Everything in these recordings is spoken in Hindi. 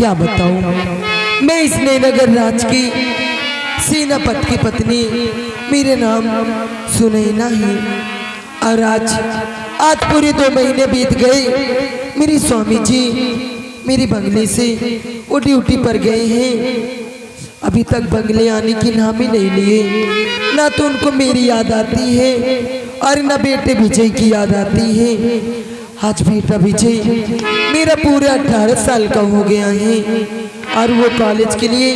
क्या बताऊं, मैं इस नगर राज की सेनापति की पत्नी, मेरे नाम सुनैना है। और आज पूरे 2 महीने बीत गए। मेरे स्वामी जी मेरे बंगले से वो ड्यूटी पर गए हैं, अभी तक बंगले आने की नाम ही नहीं लिए। ना तो उनको मेरी याद आती है और ना बेटे विजय की याद आती है। आज बेटा विजय मेरा पूरा 18 साल का हो गया है और वो कॉलेज के लिए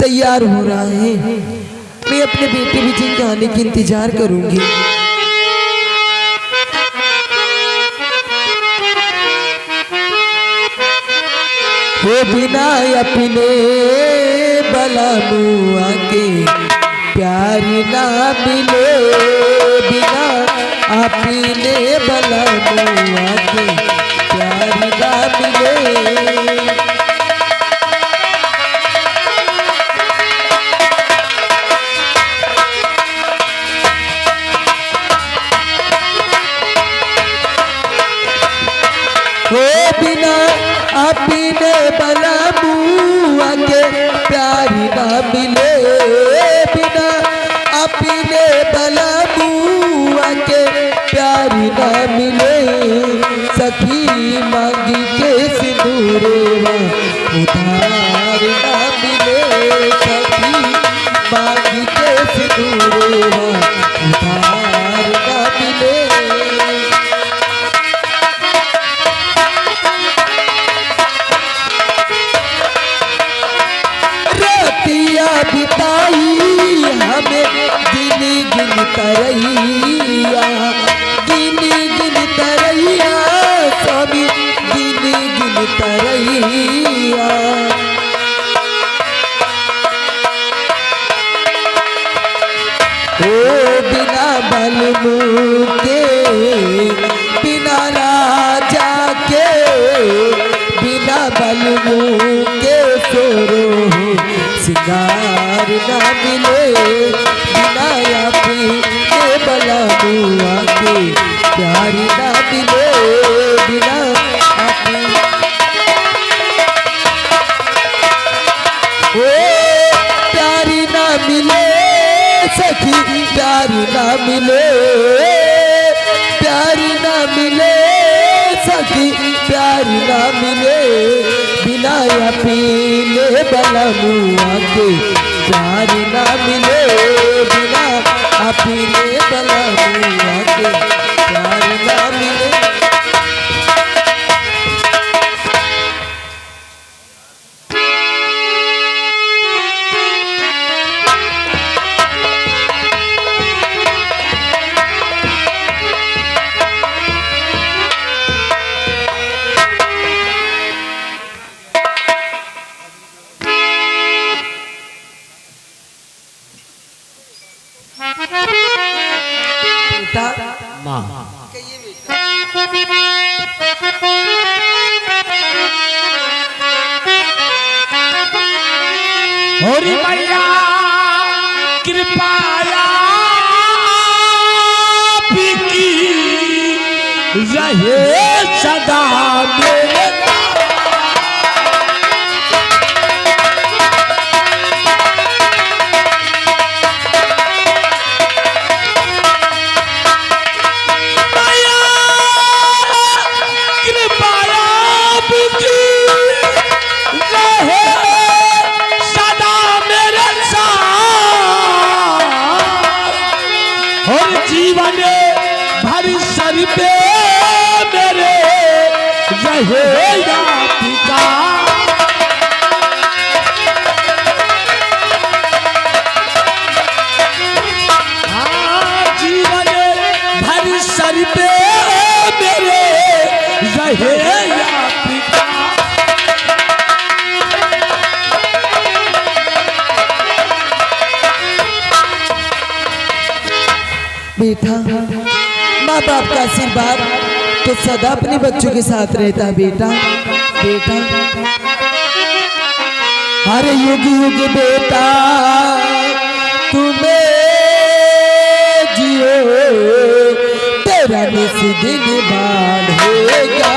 तैयार हो रहा है। मैं अपने बेटे विजय के आने की इंतजार करूंगी। हो बिना अपने बलामुआ के प्यार ना मिले, बिना अपने बलामुआ के प्यार ना मिले। हो बिना अपने बलामुआ के प्यार ना मिले, बिना अपने बलामुआ के प्यार ना मिले। सखी मांगी के सिंदूरवा उधार ना मिले, सखी मांगी के सिंदूरवा उधार ना मिले। बिताई हमें गिन गिन तरैया, गिन गिन तरैया, स्वामी गिन गिन तरैया। ओ बिना बलमू के, बिना राजा के, बिना बलमू के सोरो सिंगार ना मिले, बिना अपने बलामुआ के प्यार ना मिले, बिना अपने ओ प्यार ना मिले। सखी प्यार ना मिले, प्यार ना मिले, सखी प्यार ना मिले, बिना अपने बलामुआ के प्यार ना मिले, बिना अपने बलामुआ के प्यार ना मिले। होरी मैया कृपाया की रहे सदा मेरे। जीवन भर सर पे मेरे रहेगा पिता। जीवन भर सर पे मेरे रहेगा पिता। बेटा, माँ बाप का आशीर्वाद तो सदा अपने बच्चों के साथ रहता है बेटा। बेटा हर युग युग बेटा तुम्हें जियो, तेरा निस दिन बढ़ेगा।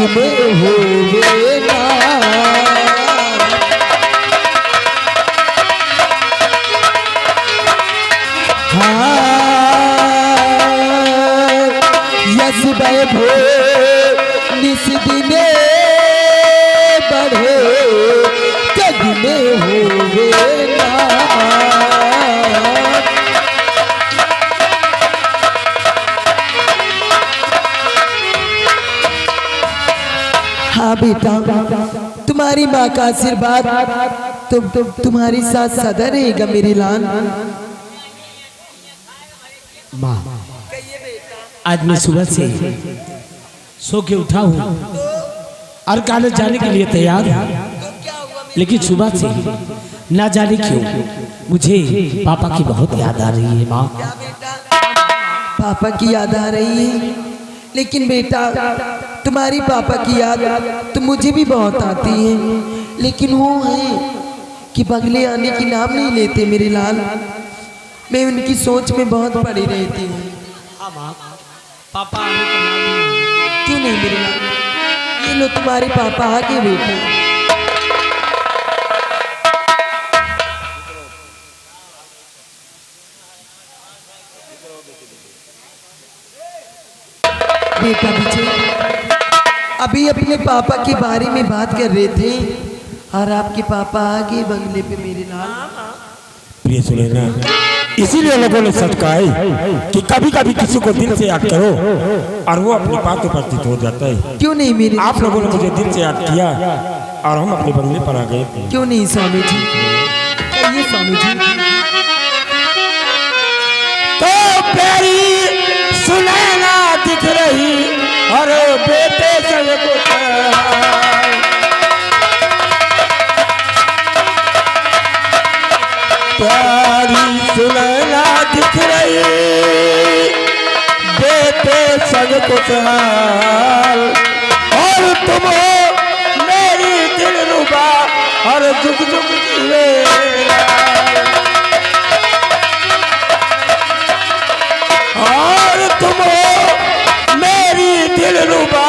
में होवे ना। यस भो निस दिने बढ़े जग में होवे ना। हाँ बेटा, तुम्हारी माँ का आशीर्वाद तुम्हारी साथ सदा रहेगा मेरी लाल। माँ, आज मैं सुबह से सो के उठा हूँ और कॉलेज जाने के लिए तैयार हूँ, लेकिन सुबह से ना जाने क्यों मुझे पापा की बहुत याद आ रही है। माँ, पापा की याद आ रही है, लेकिन बेटा तुम्हारी पापा की याद तो मुझे भी बहुत आती है, लेकिन वो है कि बगले आने की नाम नहीं लेते मेरे लाल। मैं उनकी सोच में बहुत पड़ी रहती हूँ। हाँ माँ, पापा आने का नाम क्यों नहीं मेरे लाल? ये लो तुम्हारे पापा आगे बेटे। बेटा विजय, अभी अपने पापा के बारे में बात कर रहे थे और आपके पापा आगे बंगले पे मेरे लाल। प्रिय सुनैना, इसीलिए लोगों ने सच कहा है कि कभी कभी किसी को दिल से याद करो और वो अपनी बात उपस्थित हो जाता है। क्यों नहीं मेरे? आप लोगों ने मुझे दिल से याद किया और हम अपने बंगले पर आ गए थे। क्यों नहीं स्वामी जी? ये स्वामी जी तो प्यारी सुनैना दिख रही और बेटे सबको प्यारी सुनैना दिख रही बेटे सबको और तुम हो मेरी दिलरुबा और जुग जुग जीवे। और तुम हो मेरी दिलरुबा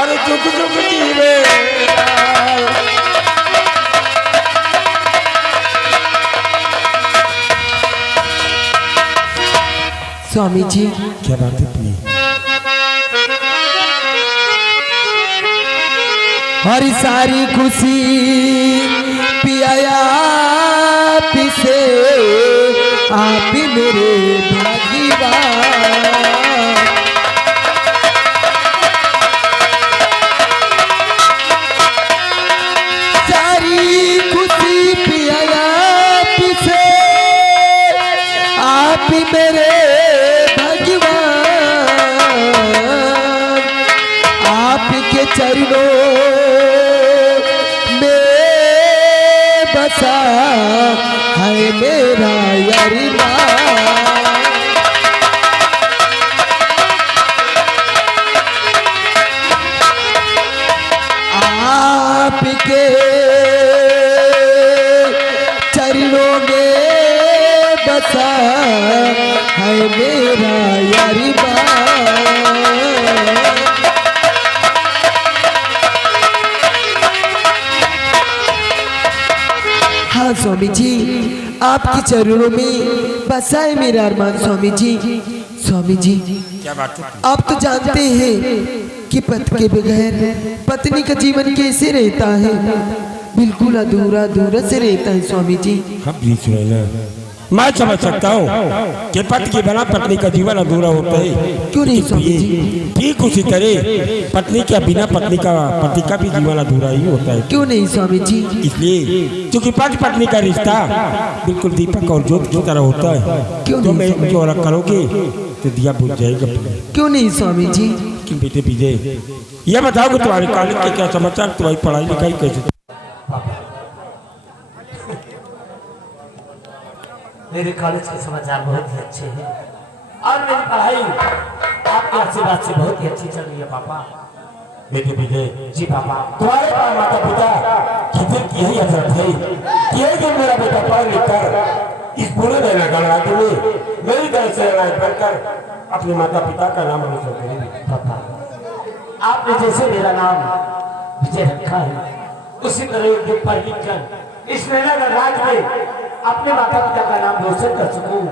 और जुग जुग जीवे। स्वामी जी, क्या बात है प्रिय? हर सारी खुशी पियाया पिसे आप ही मेरे भागीवान। सारी खुशी पियाया पिसे आप ही मेरे आपके चरणों में बसा है मेरा यारिमा। आपके चरणों में बसा है मेरा यारिमा। हाँ स्वामी जी, आपके चरणों में बसा है मेरा अरमान स्वामी जी। स्वामी जी, क्या बात है? आप तो जानते हैं कि पति के बगैर पत्नी का जीवन कैसे रहता है, बिल्कुल अधूरा अधूरा से रहता है स्वामी जी। हाँ प्रिय सुनैना, मैं समझ सकता हूँ कि पति के बिना पत्नी का जीवन अधूरा होता है। क्यों नहीं स्वामी जी? ठीक उसी तरह पत्नी के बिना पत्नी का पति का भी जीवन अधूरा ही होता है। क्यों नहीं स्वामी जी? इसलिए क्योंकि पति पत्नी का रिश्ता बिल्कुल दीपक और ज्योत की तरह होता है। क्यों तो नहीं मैं जो अलग करोगे तो दिया बुझ जाएगा। क्यों नहीं स्वामी जी? कि बेटे विजय, यह बताओ कि तुम्हारे कॉलेज के क्या समाचार, तुम्हारी पढ़ाई लिखाई कैसे? मेरे कॉलेज के समाचार बहुत ही अच्छे हैं और मेरी पढ़ाई आपके आशीर्वाद से बहुत ही अच्छी चल रही है पापा। बेटे विजय, जी पापा। तुम्हारे माता पिता की दिल की यही हसरत है कि एक दिन मेरा बेटा पढ़ लिख कर इस पूरे नैना गणराज्य में मेरी तरह से लड़ाई बनकर अपने माता पिता का नाम रोशन करेंगे। पापा, आपने जैसे मेरा नाम विजय रखा है उसी तरह एक दिन पढ़ लिख कर इस नैनागढ़ राज में अपने माता पिता का नाम रोशन कर सकूं,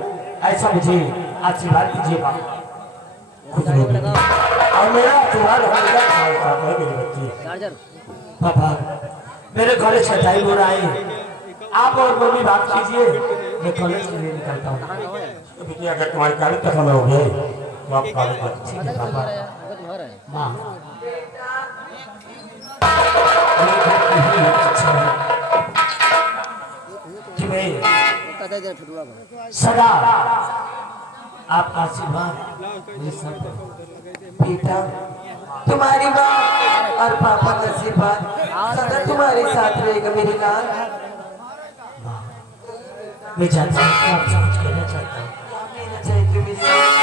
ऐसा मुझे आशीर्वाद दीजिए बाबा। खुश रहो बेटी। और मेरा आशीर्वाद हमेशा तुम्हारे साथ है मेरी बच्ची। पापा मेरे कॉलेज का टाइम हो रहा है, आप और मम्मी बात कीजिए, मैं कॉलेज के लिए निकलता हूँ। तो बेटी अगर तुम्हारे कॉलेज का समय हो गया तो आप कॉलेज में ठीक है पापा। माँ कि मैं सदा आपका आशीर्वाद मेरे सर पर। बेटा तुम्हारी माँ और पापा का आशीर्वाद सदा तुम्हारे साथ रहेगा मेरे लाल। मैं जानता हूँ कि आपसे कुछ कहना चाहता हूँ। क्या कहना चाहते हो मेरे लाल?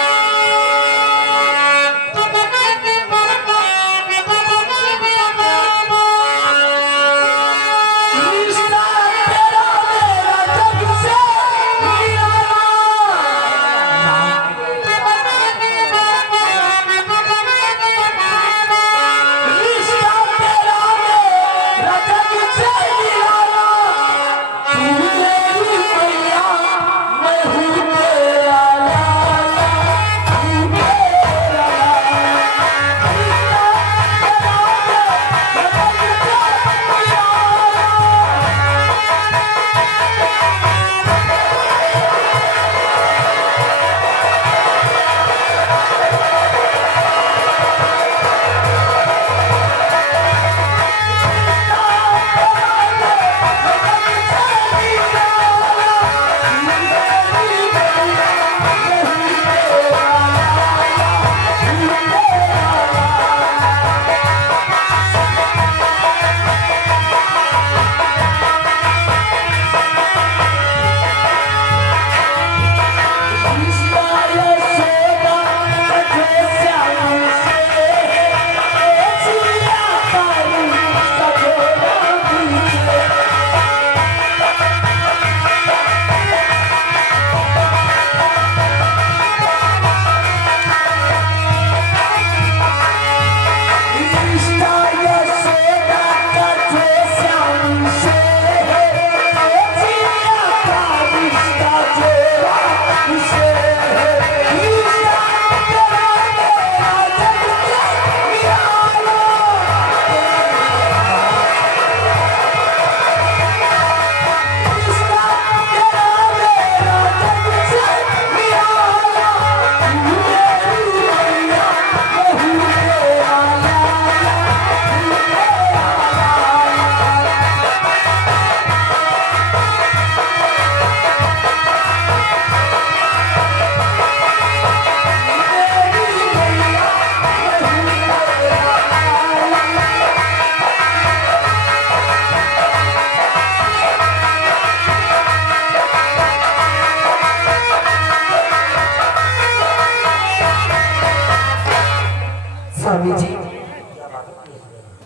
स्वामी जी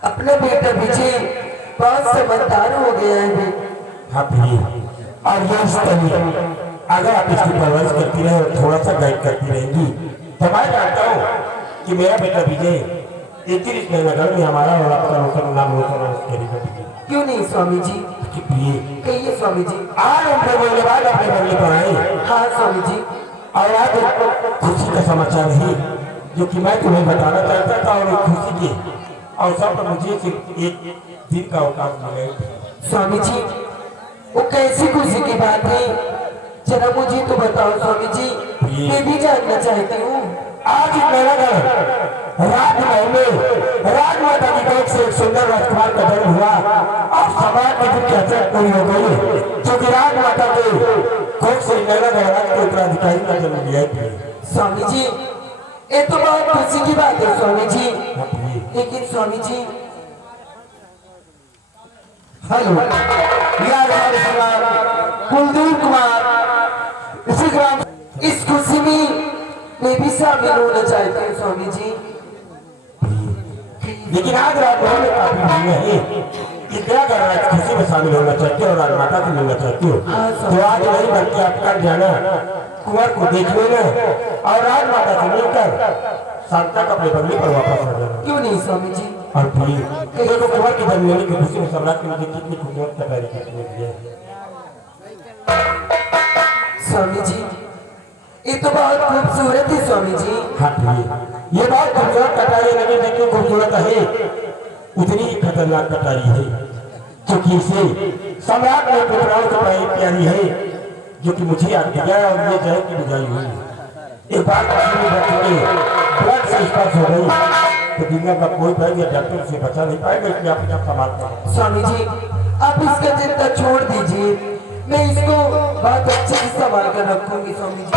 अपना बेटा विजय बहुत समझदार हो गया है। हाँ प्रिय, और ये इस तरह अगर आप इसकी परवरिश करती रहे और थोड़ा सा गाइड करती रहेंगी तो मैं जानता हूँ कि मेरा बेटा विजय एक दिन इस नगर में हमारा और आपका रोशन नाम रोशन करेगा। क्यों नहीं स्वामी जी? कि प्रिय कहिए स्वामी जी। आज हमने बोलने बाद अपने बंगले पर आए हाँ स्वामी जी। और आज खुशी का समाचार है जो कि मैं तुम्हें बताना चाहता था, और एक खुशी के अवसर पर मुझे सिर्फ एक दिन का अवकाश मिले। स्वामी जी वो कैसी खुशी की बात है, जरा मुझे तो बताओ स्वामी जी, मैं भी जानना चाहती हूँ। आज मेरा राजमहल में राजमाता की कोख से एक सुंदर राजकुमार का जन्म हुआ और समाज की दुख चर्चा पूरी हो गई, क्योंकि राजमाता के कोख से मेरा राज के उत्तराधिकारी का जन्म लिया है। स्वामी जी ये तो बहुत खुशी की बात है स्वामी जी, लेकिन स्वामी जी हेलो कुलदीप कुमार इसी ग्राम इस खुशी में मैं भी शामिल होना चाहती हूँ स्वामी जी। लेकिन आज राजमहल में काफी भीड़ है, क्या कर रहा है? खुशी में शामिल होना चाहते हो और राजमाता से मिलना चाहते हो तो आज नहीं बल्कि आप कल जाना कुंवर को देख लेना और राजमाता से मिलकर शाम तक अपने बंगले पर वापस आ जाना। क्यों नहीं स्वामी जी। और फिर देखो कुंवर की धर्मेली की खुशी में सम्राट की मुझे कितनी खूबसूरत कटारी करने की है। स्वामी जी ये तो बहुत खूबसूरत है स्वामी जी। हाँ फिर ये बहुत खूबसूरत कटारी लगी, जितनी खूबसूरत है उतनी ही खतरनाक कटारी है, क्योंकि इसे सम्राट ने पुत्राओं से पहले प्यारी है, जो कि मुझे याद दिया और ये जय की बुझाई हुई। एक बार ब्लड से स्पर्श हो गई तो दुनिया का कोई भाई या डॉक्टर से बचा नहीं पाएगा, इसलिए आप जब संभाल करें। स्वामी जी आप इसका चिंता छोड़ दीजिए, मैं इसको बहुत अच्छे से संभाल कर रखूंगी स्वामी जी।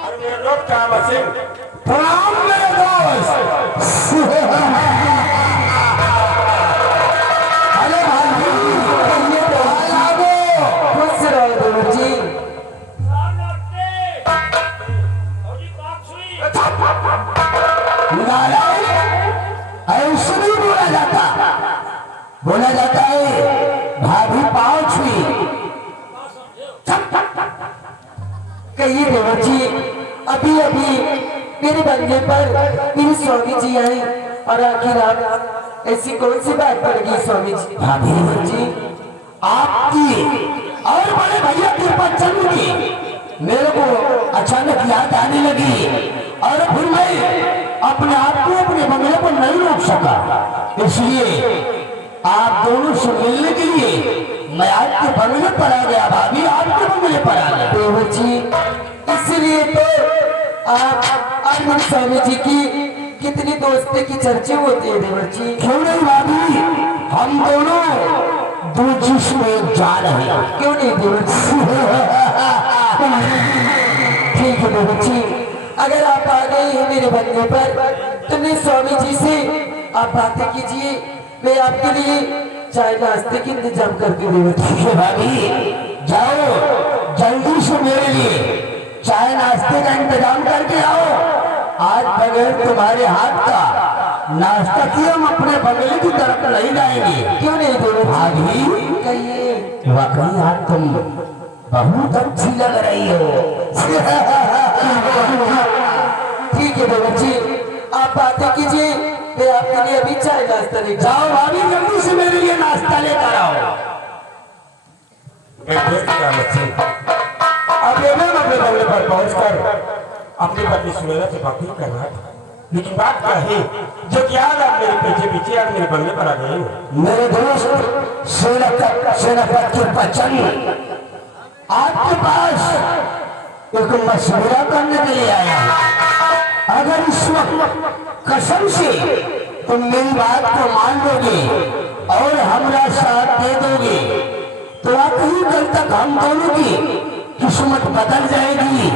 और मेरे लोग क्या बसे प्रणाम मेरे दोस्त। अरे भाई ये तो हाल आ गए, खुश रहो देवर जी। नारायण ऐसे नहीं बोला जाता है भाभी पाँव छुई। कहिए देवर जी, अभी अभी मेरे बंगले पर मेरे स्वामी जी आए और आखिर आप ऐसी कौन सी बात पड़ गई स्वामी जी? भाभी देवर जी आपकी और बड़े भैया के बच्चन की मेरे को अचानक याद आने लगी और फिर मैं अपने आप को अपने बंगले पर नहीं रोक सका, इसलिए आप दोनों से मिलने के लिए मैं आपके बंगले पर आ गया। भाभी आपके बंगले पर आ गया। देवर जी इसलिए तो आप और मेरे स्वामी जी की कितनी दोस्ती की चर्चा होती है देवर जी। क्यों नहीं भाभी, हम दोनों दो जिसमें जा रहे हैं। क्यों नहीं देवर जी? ठीक है देवर जी, अगर आप आ गए हैं मेरे बंगले पर तो मेरे स्वामी जी से आप बातें कीजिए, मैं आपके लिए चाय नाश्ते के इंतजाम करके देवर जी। ठीक है भाभी, जाओ जल्दी से मेरे लिए चाय नाश्ते का इंतजाम करके आओ। आज बगैर तुम्हारे हाथ का नाश्ता किए हम अपने बंगले की तरफ नहीं जाएंगे। क्यों नहीं देवर भाभी कहिए। वाकई आज तुम बहुत अच्छी लग रही हो। ठीक है देवर जी, आप बातें कीजिए, मैं आपके लिए अभी चाय नाश्ता लेकर जाओ भाभी जल्दी से मेरे लिए नाश्ता लेकर आओ। अब मैं अपने बंगले पर पहुंचकर अपनी पत्नी सुनैना से बात नहीं करना था, लेकिन बात क्या है जो कि आज आप मेरे पीछे पीछे आज मेरे बंगले पर आ गए हो। मेरे दोस्त सेनापति बच्चन आपके पास एक मशवरा करने के लिए आया है। अगर इस वक्त कसम से तुम मेरी बात को मान लोगे और हमारा साथ दे दोगे तो आखिरी कल तक हम दोनों की किस्मत बदल जाएगी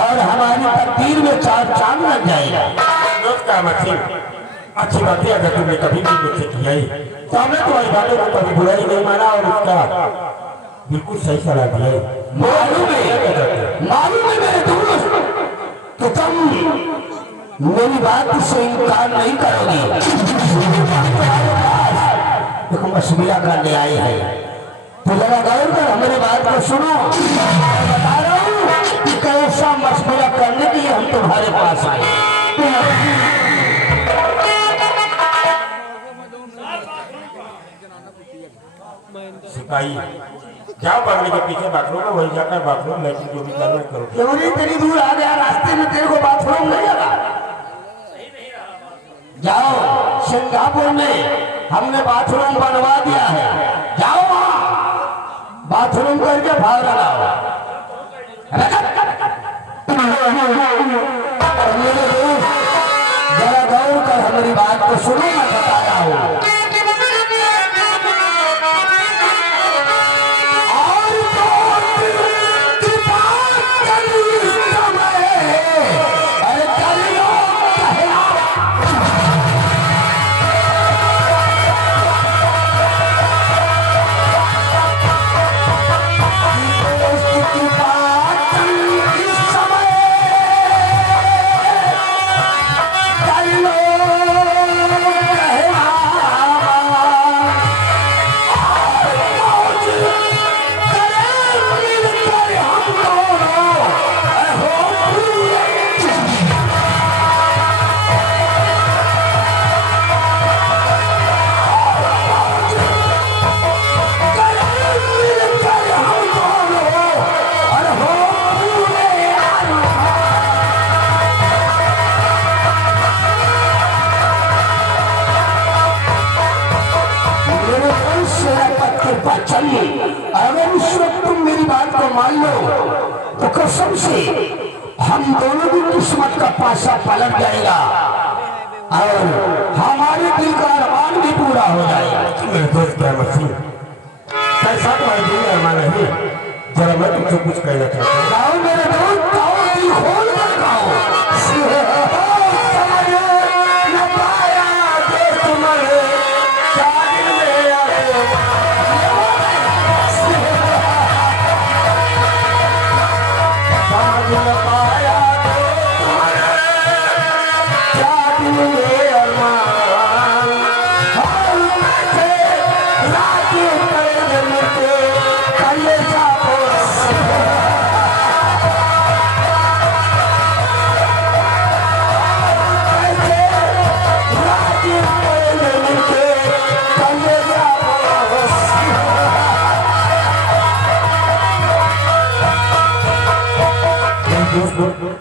और हमारी तकदीर में चार चांद लग जाएगा। अच्छी बात है, अगर तुमने कभी भी मुझसे किया ही तो हमने तुम्हारी बातों को कभी बुरा ही नहीं माना और उसका बिल्कुल सही सलाह दिया है। मालूम है मेरे दोस्त कि तुम मेरी बात से इनकार नहीं करोगे। देखो मशवरा करने आए हैं तो जरा गौर कर हमारे बात को सुनो। बता रहा हूँ कि कैसा मशवरा करने के लिए हम तुम्हारे पास आए। सिपाही जाओ बंगले के पीछे बाथरूम है, वही जाकर बाथरूम लेकिन जो भी करना करो। क्यों नहीं तेरी दूर आ गया, रास्ते में तेरे को बाथरूम नहीं लगा। जाओ सिंगापुर में हमने बाथरूम बनवा दिया है, जाओ वहां बाथरूम करके भाग लगाओ। जरा गौर कर हमारी बात को सुनो, मैं बता रहा हूँ। पाचन, अगर इस वक्त तुम मेरी बात को मान लो तो कसम से हम दोनों की किस्मत का पासा पलट जाएगा और हमारे दिल का अरमान भी पूरा हो जाएगा। मेरे दोस्त क्या मसीह कैसा तुम्हारे दिल का अरमान है? जरा मैं तुमसे कुछ कहना चाहता हूँ। गाओ मेरे दोस्त, गाओ, दिल खोल कर गाओ।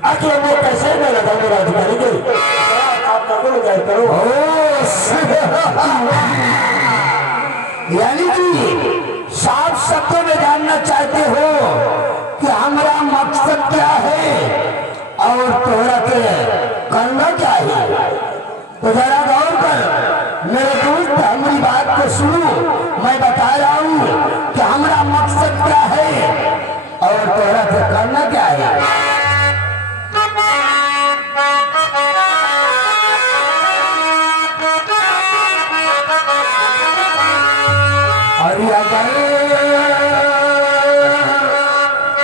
आखिर मैं कैसे मैं लगा मेरा अधिकारी के आप करो क्या करो। यानी कि साफ शब्दों में जानना चाहते हो कि हमारा मकसद क्या है और तोहरा के करना क्या है, तो जरा गौर कर मेरे दोस्त, हमारी बात को सुनो। मैं बता रहा हूँ कि हमारा मकसद क्या है और तोहरा के करना क्या है।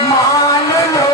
मान लो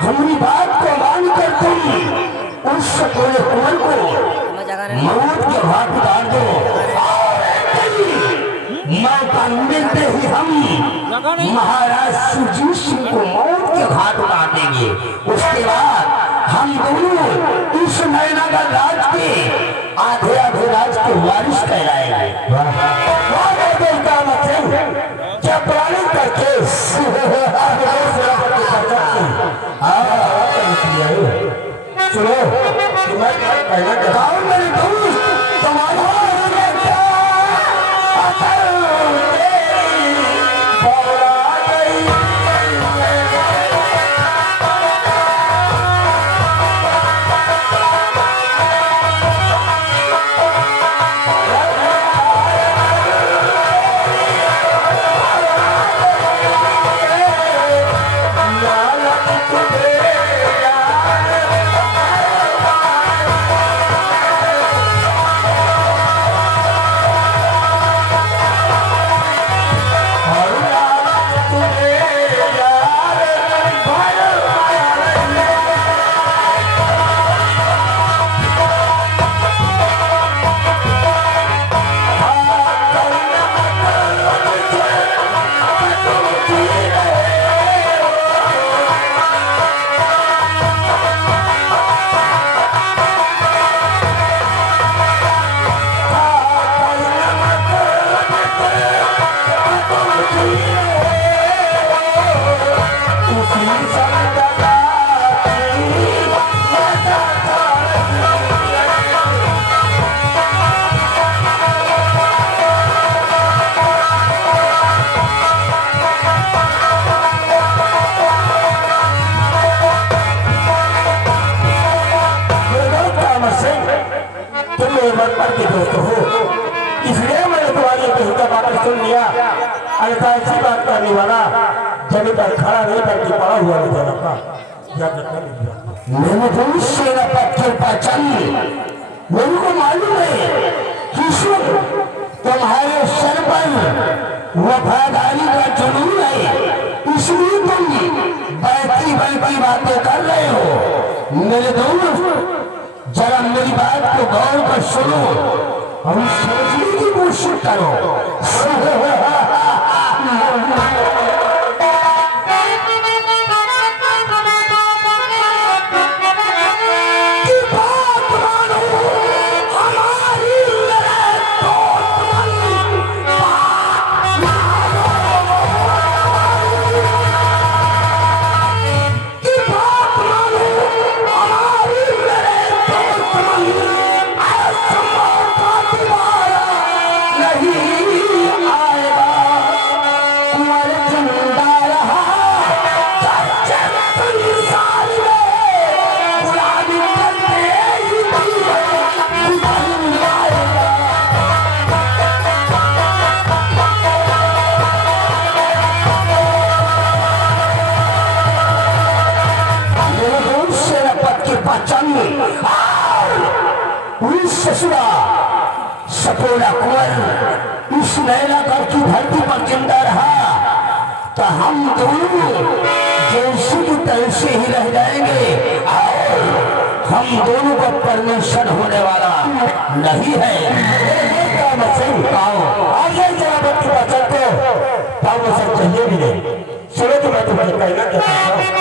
हमारी बात को मानकर तुम उस पूरे कुंवर को मौत के घाट उतार दो। मौका मिलते ही हम महाराज सुरजीत सिंह को मौत के घाट उतार देंगे। उसके बाद हम दोनों इस नैनागढ़ राज के आधे आधे राज के वारिस कहलाएंगे। चपरानी का केस सुनो, मैं कहना चाहता हूँ मेरे दोस्त, तुम्हारा सुन लिया। अरे तो ऐसी बात करने वाला जब तक खड़ा नहीं करके पड़ा हुआ नहीं था आपका मैंने तो उससे पत्थर पहचान मेरे को मालूम है किशोर तुम्हारे सर पर वफादारी का जुनून है, इसलिए तुम बैठी बैठी बातें कर रहे हो। मेरे दोस्त जरा मेरी बात को गौर कर सुनो और सोचने की कोशिश करो। ससुरा सपोला कुंवर इस नैना घर की धरती पर जिंदा रहा तो हम दोनों जैसे की तैसे ही रह जाएंगे और हम दोनों का परमेश्वर होने वाला नहीं है। आगे जरा बच्ची बचत को पाओ सब चाहिए भी नहीं। चलो तो मैं तुम्हें कहना चाहता हूँ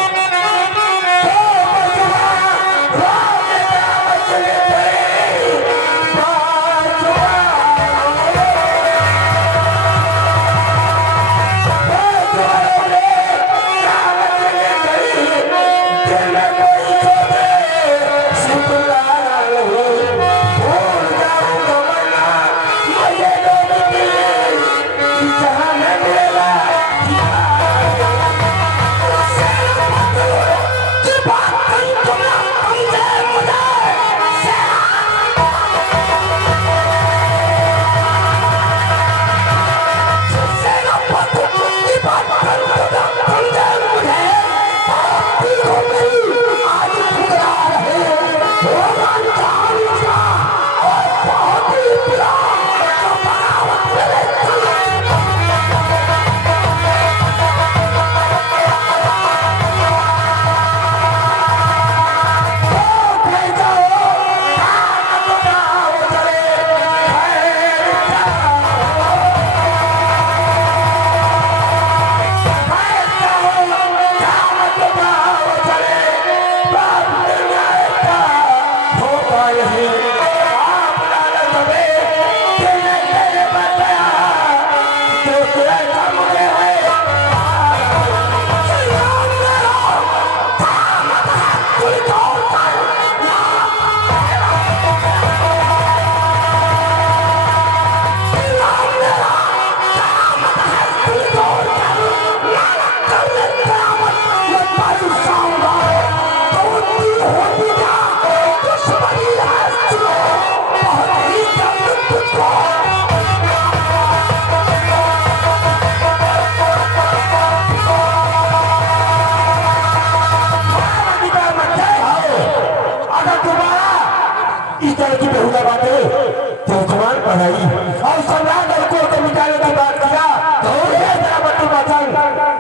और सम्राट को मिटाने की बात किया तो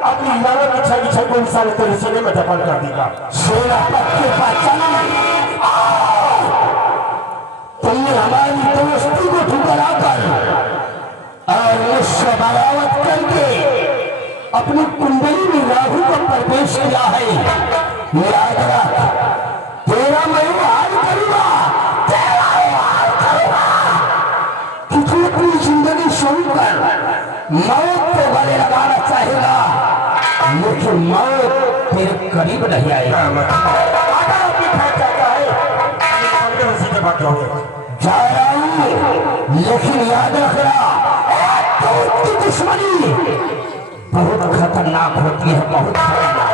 अपनी इमारत की छवि छवि सारे तेरे सीने में दफन कर देगा। तुमने हमारी दोस्ती को ठुकरा कर और मुझसे बगावत करके अपनी कुंडली में राहु का प्रवेश किया है। याद रख तेरा मैं हाल करूंगा, अपनी जिंदगी शुरू कर मौत को गले लगाना चाहेगा लेकिन मौत तेरे करीब नहीं आएगा। जा रहा हूं लेकिन याद रखना की दुश्मनी बहुत खतरनाक होती है, बहुत खतरनाक।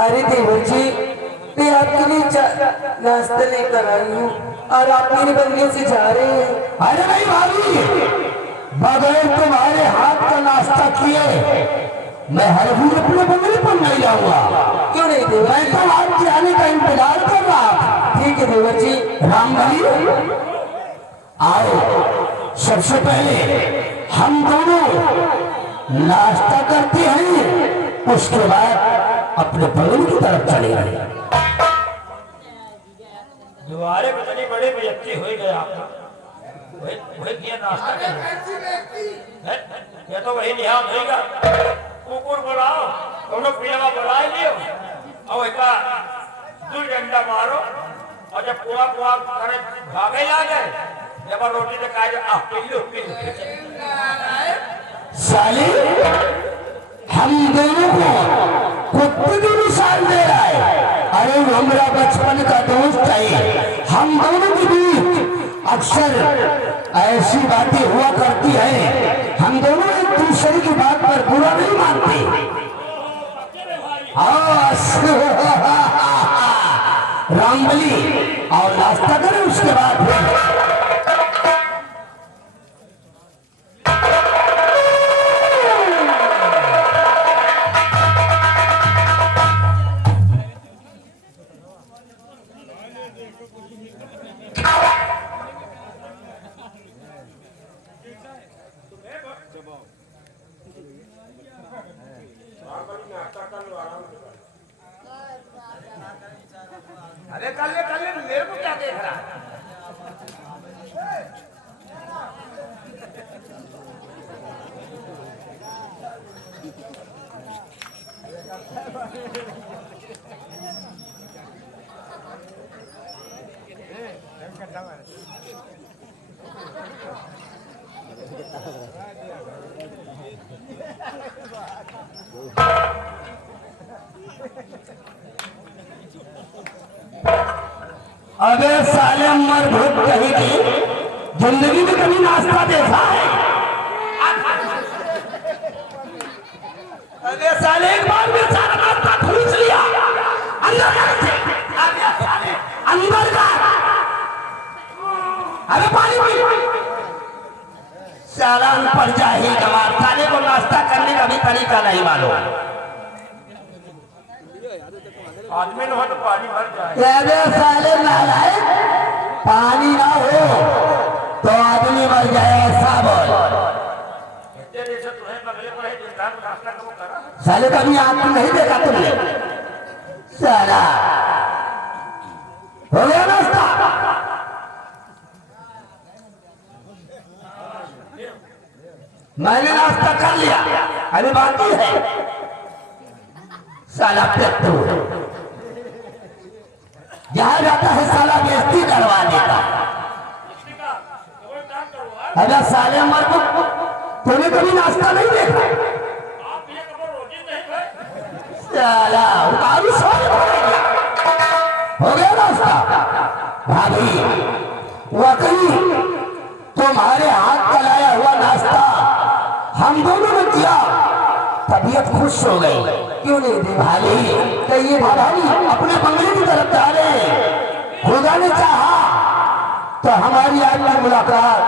अरे देवर जी मैं आपके लिए नाश्ता लेकर आई हूँ और आप मेरे बंगले से जा रहे हैं। अरे नहीं भाभी, बगैर तुम्हारे हाथ का नाश्ता किए मैं हर भी अपने बंगले पर नहीं जाऊंगा। क्यों नहीं देवर? मैं तो आपके आने का इंतजार कर रहा था। ठीक है देवर जी। राम भाई आओ, सबसे पहले हम दोनों नाश्ता करते हैं, उसके बाद अपने बंगले की तरफ चले गए। दोबारे बदली बड़े बेइज्जती हो गए आपका। वही किया नाश्ता कर, ये तो वही निहाल होगा। कुकुर बुलाओ, दोनों पीला बुला लियो और एक दूर डंडा मारो और जब पुआ पुआ करे भागे ला गए, जब रोटी से कहा पिल्लू पिल्लू। साले हम दोनों को कुत्ते की मिसाल दे रहा है। अरे वो हमारा बचपन का दोस्त है, हम दोनों के बीच अक्सर ऐसी बातें हुआ करती है। हम दोनों एक दूसरे की बात पर बुरा नहीं मानते। रामबली और नाश्ता करें, उसके बाद फिर अरे कर ले मेरे को क्या देख रहा है? अबे साले मर भूत कहीं की जिंदगी में कभी नाश्ता देखा है? अबे साले एक बार में सारा नाश्ता खींच लिया, अंदर कर। अबे साले अंदर कर। अबे पानी पी। साला ऊपर जाही कमाल, साले को नाश्ता करने का भी तरीका नहीं मालूम। आदमी न हो तो पानी भर जाए। अबे साले नालायक, पानी ना हो तो आदमी मर जाए, ऐसा बोल। जैसे तुम्हें बगले पर है जिंदा नाश्ता कब करा? साले कभी आदमी नहीं देखा तुमने? साला हो गया नाश्ता? मैंने नाश्ता कर लिया, अरे बाकी है। साला पेट्टू जहाँ जाता है साला बेइज्जती करवाने का। अरे साले मर को तूने कभी नाश्ता नहीं देखा? साला उतारू हो गया नाश्ता। भाभी वाकई तुम्हारे हाथ का लाया हुआ नाश्ता हम दोनों ने किया, तबीयत खुश हो गई। क्यों नहीं दे भाई? कहिए भाई, अपने बंगले की तरफ जा रहे। खुदा ने चाहा तो हमारी आज की मुलाकात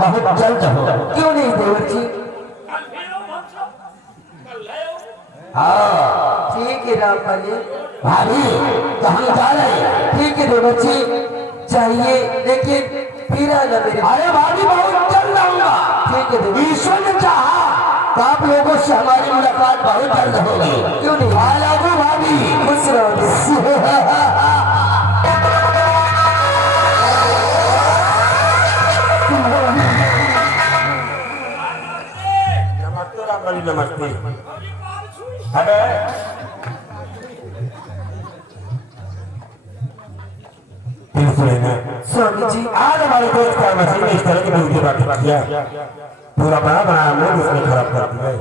बहुत जल्द हो। क्यों नहीं देवर जी? हाँ ठीक है राम भाई। भाभी तो हम जा रहे हैं। ठीक है देवर जी, चाहिए लेकिन फिर आना मेरे। अरे भाभी बहुत जल्द आऊंगा। ठीक है देवर। ईश्वर ने चाहा तो आप लोगों से हमारी मुलाकात बहुत जल्द होगी। क्यों नहीं? आलागो भाभी, खुश रहो। नमस्ते रामबली, नमस्ते। अबे स्वामी जी, आज हमारे दोस्त का मसीह ने इस तरह की बेइज्जती बात किया, पूरा बना बना मूड उसने खराब कर दिया है।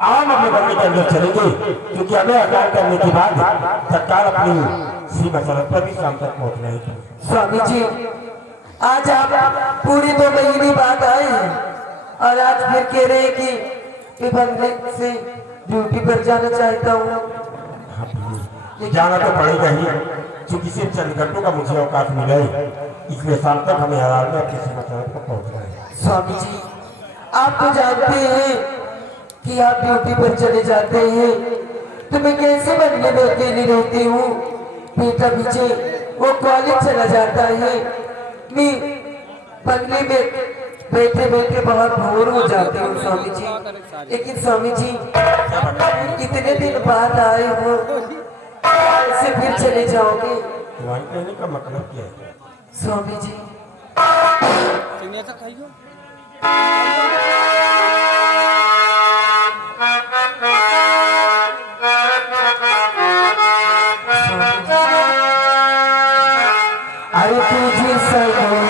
हम अपने बंगले के अंदर चलेंगे, क्योंकि हमें अकाल करने के बाद सरकार अपनी सीमा सरहद पर भी शाम तक पहुंचना है। स्वामी जी, आज आप पूरी 2 महीने बाद आए हैं और आज फिर कह रहे हैं कि मैं बंगले से ड्यूटी पर जाना चाहता हूँ। जाना तो पड़ेगा ही, क्योंकि सिर्फ चंद घंटों का मुझे अवकाश मिला है, इसलिए शाम तक हमें हरार में अपनी सीमा तक पहुंचना है। स्वामी जी, आप तो जानते हैं कि आप ड्यूटी पर चले जाते हैं तो मैं कैसे बंगले में अकेली रहती हूँ। बेटा विजय वो कॉलेज चला जाता है, मैं बंगले में बैठे बैठे बहुत बोर हो जाती हूँ स्वामी जी। लेकिन स्वामी जी, इतने दिन बाद आए हो, ऐसे फिर चले जाओगे? वहीं कहने का मतलब क्या है? स्वामी जी, अरे तुझे सजो